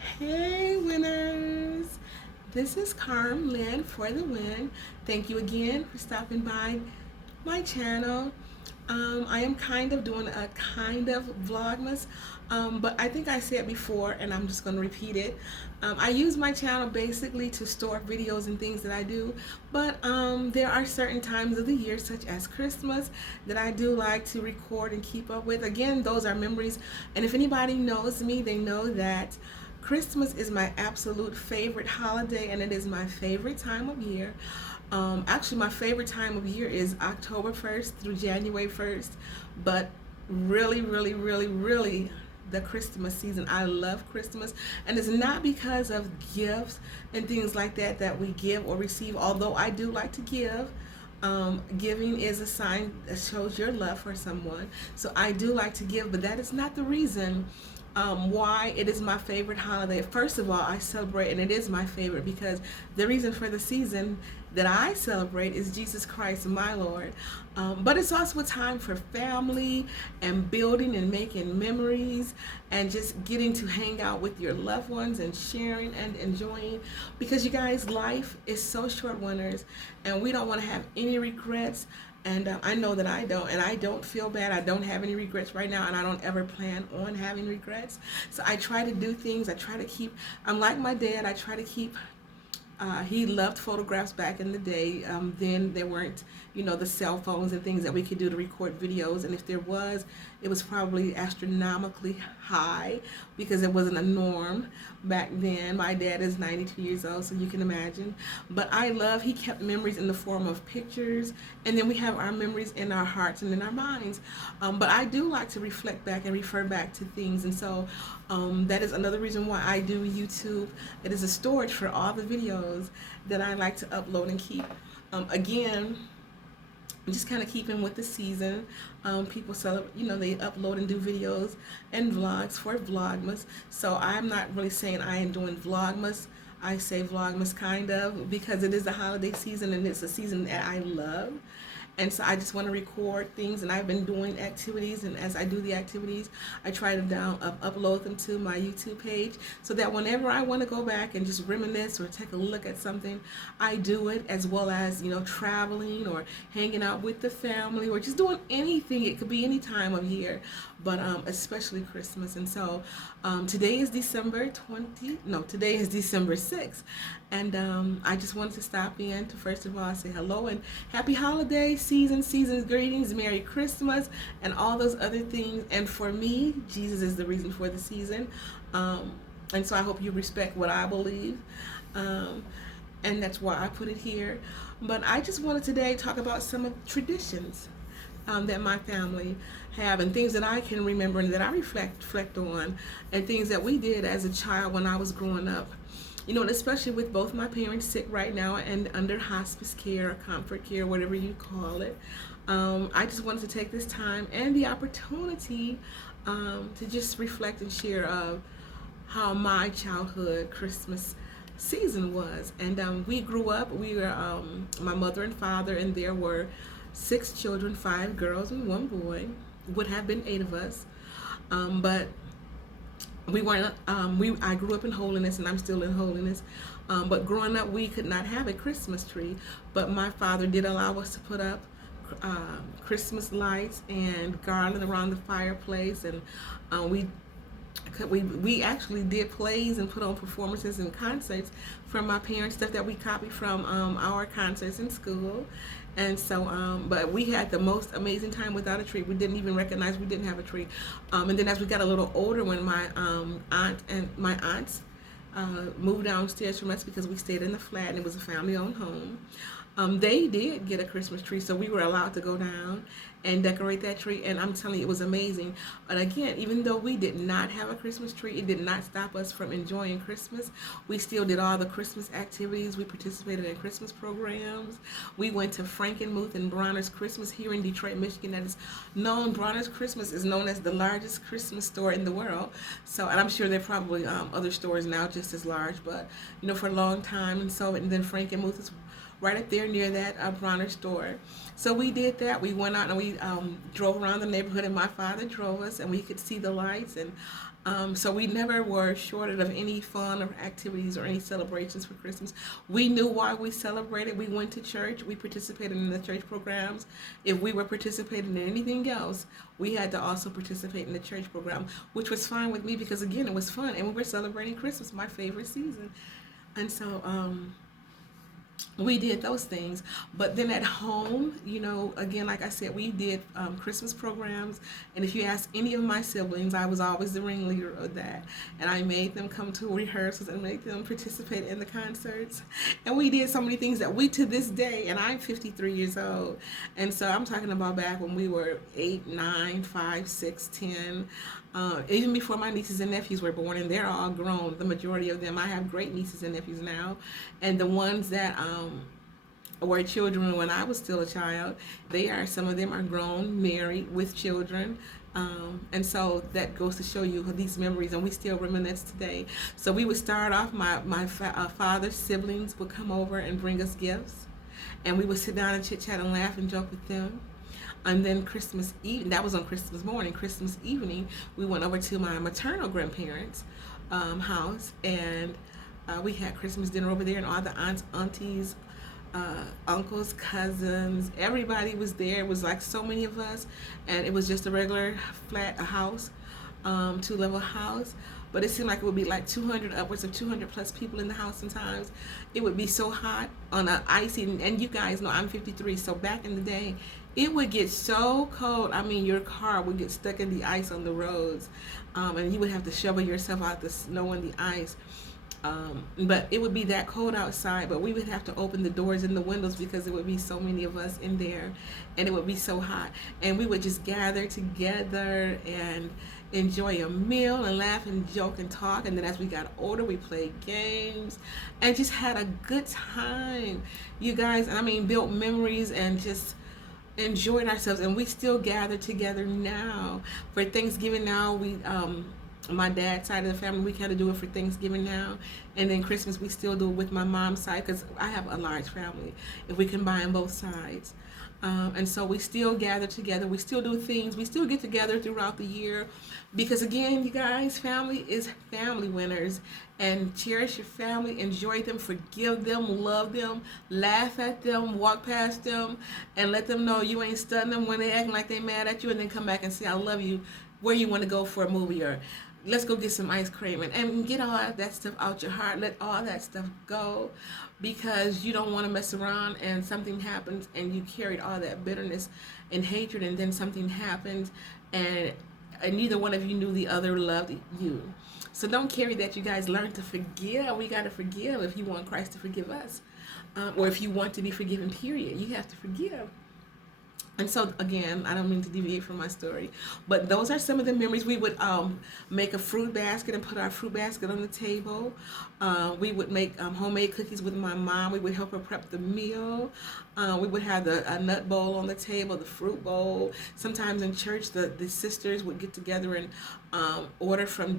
Hey winners! This is Carm-Lynn for the win. Thank you again for stopping by my channel. I am kind of doing a kind of vlogmas, but I think I said before and I'm just going to repeat it. I use my channel basically to store videos and things that I do, but there are certain times of the year such as Christmas that I do like to record and keep up with. Again, those are memories, and if anybody knows me, they know that Christmas is my absolute favorite holiday, and it is my favorite time of year. Actually, my favorite time of year is October 1st through January 1st, but really, the Christmas season. I love Christmas, and it's not because of gifts and things like that that we give or receive, although I do like to give. Giving is a sign that shows your love for someone. So I do like to give, but that is not the reason why it is my favorite holiday. First of all, I celebrate, and it is my favorite because the reason for the season that I celebrate is Jesus Christ, my Lord. But it's also a time for family and building and making memories and just getting to hang out with your loved ones and sharing and enjoying. Because you guys, life is so short, winners, and we don't want to have any regrets. And I know that I don't, and I don't feel bad. I don't have any regrets right now, and I don't ever plan on having regrets. So I try to do things. I try to keep, I'm like my dad, I try to keep he loved photographs back in the day. Then there weren't, the cell phones and things that we could do to record videos. And if there was, it was probably astronomically high because it wasn't a norm back then. My dad is 92 years old, so you can imagine. But he kept memories in the form of pictures. And then we have our memories in our hearts and in our minds. But I do like to reflect back and refer back to things. And so that is another reason why I do YouTube. It is a storage for all the videos that I like to upload and keep. Again, just kind of keeping with the season. People celebrate, they upload and do videos and vlogs for Vlogmas. So I'm not really saying I am doing Vlogmas. I say Vlogmas kind of because it is the holiday season and it's a season that I love. And so I just want to record things, and I've been doing activities, and as I do the activities, I try to upload them to my YouTube page so that whenever I want to go back and just reminisce or take a look at something, I do it, as well as, traveling or hanging out with the family or just doing anything. It could be any time of year, but especially Christmas. And so today is December 6th, and I just wanted to stop in to first of all say hello and happy holidays, seasons greetings, Merry Christmas, and all those other things. And for me, Jesus is the reason for the season, and so I hope you respect what I believe, and that's why I put it here. But I just wanted today to talk about some of the traditions that my family have, and things that I can remember and that I reflect on, and things that we did as a child when I was growing up. And especially with both my parents sick right now and under hospice care or comfort care, whatever you call it. I just wanted to take this time and the opportunity to just reflect and share of how my childhood Christmas season was. And we grew up, we were my mother and father, and there were 6 children, 5 girls and 1 boy. Would have been 8 of us, but we weren't. I grew up in holiness, and I'm still in holiness. But growing up, we could not have a Christmas tree. But my father did allow us to put up Christmas lights and garland around the fireplace, and we actually did plays and put on performances and concerts from my parents, stuff that we copied from our concerts in school. And so but we had the most amazing time without a tree. We didn't even recognize we didn't have a tree. And then as we got a little older, when my aunts moved downstairs from us because we stayed in the flat and it was a family-owned home, they did get a Christmas tree, so we were allowed to go down and decorate that tree, and I'm telling you, it was amazing. But again, even though we did not have a Christmas tree, it did not stop us from enjoying Christmas. We still did all the Christmas activities. We participated in Christmas programs. We went to Frankenmuth and Bronner's Christmas here in Detroit, Michigan. That is known, Bronner's Christmas is known as the largest Christmas store in the world. So, and I'm sure there are probably other stores now just as large, but for a long time. And then Frankenmuth is right up there near that Bronner store. So we did that. We went out and we drove around the neighborhood, and my father drove us, and we could see the lights. And So we never were shorted of any fun or activities or any celebrations for Christmas. We knew why we celebrated. We went to church. We participated in the church programs. If we were participating in anything else, we had to also participate in the church program, which was fine with me because, again, it was fun. And we were celebrating Christmas, my favorite season. And so, we did those things. But then at home, again, like I said, we did Christmas programs. And if you ask any of my siblings, I was always the ringleader of that. And I made them come to rehearsals and make them participate in the concerts. And we did so many things that we, to this day, and I'm 53 years old. And so I'm talking about back when we were 8, 9, 5, 6, 10. Even before my nieces and nephews were born, and they're all grown, the majority of them. I have great nieces and nephews now, and the ones that were children when I was still a child, some of them are grown, married, with children. And so that goes to show you these memories, and we still reminisce today. So we would start off, my father's siblings would come over and bring us gifts, and we would sit down and chit chat and laugh and joke with them. And then Christmas Eve, that was on Christmas morning. Christmas evening, we went over to my maternal grandparents' house, and we had Christmas dinner over there, and all the aunts, aunties, uncles, cousins, everybody was there. It was like so many of us, and it was just a regular flat house, 2-level house. But it seemed like it would be like 200, upwards of 200 plus people in the house sometimes. It would be so hot on an icy, and you guys know I'm 53, so back in the day, it would get so cold. I mean, your car would get stuck in the ice on the roads, and you would have to shovel yourself out the snow and the ice. But it would be that cold outside, but we would have to open the doors and the windows because there would be so many of us in there, and it would be so hot. And we would just gather together and enjoy a meal and laugh and joke and talk. And then as we got older, we played games and just had a good time, you guys. And I mean, built memories and just enjoyed ourselves. And we still gather together now for Thanksgiving. Now we my dad's side of the family, we kind of do it for Thanksgiving now, and then Christmas we still do it with my mom's side because I have a large family if we combine both sides. And so we still gather together, we still do things, we still get together throughout the year, because again, you guys, family is family, winners. And cherish your family, enjoy them, forgive them, love them, laugh at them, walk past them, and let them know you ain't stunning them when they acting like they mad at you, and then come back and say I love you, where you want to go for a movie, or let's go get some ice cream, and get all that stuff out your heart. Let all that stuff go, because you don't want to mess around and something happens and you carried all that bitterness and hatred, and then something happens and neither one of you knew the other loved you. So don't carry that, you guys. Learn to forgive. We got to forgive if you want Christ to forgive us, or if you want to be forgiven, period. You have to forgive. And so, again, I don't mean to deviate from my story, but those are some of the memories. We would make a fruit basket and put our fruit basket on the table. We would make homemade cookies with my mom. We would help her prep the meal. We would have a nut bowl on the table, the fruit bowl. Sometimes in church, the sisters would get together and order from